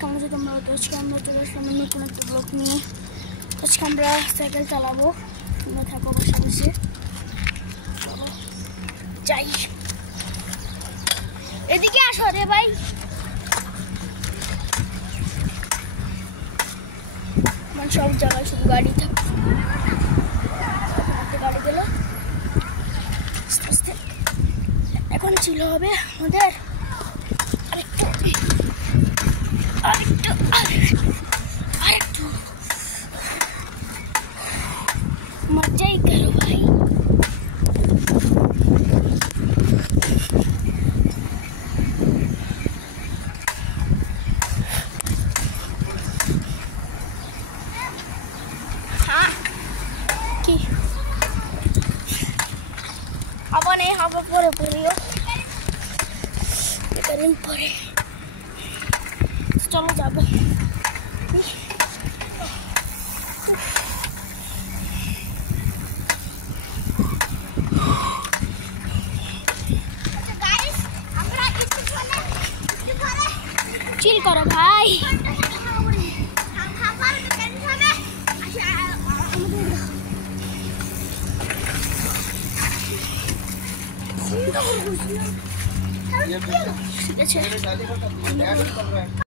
কেমন আছো তোমরা? তো আজকে আমরা চলে আসলাম নতুন একটা ব্লগ নিয়ে। আজকে আমরা সাইকেল চালাবো, তোমরা থাকো বসে বসে। চলো যাই, এদিকে আসো রে ভাই। মানে সব জায়গায় শুধু গাড়ি থাকে, গাড়ি গেল আস্তে আস্তে। এখন ছিল হবে আমাদের আরেকটু মজাই করো ভাই। কি আবার নেই, আবার পরে পড়িও কদিন পরে। চলো যাবো। চিল করো ভাই। ঠিক আছে।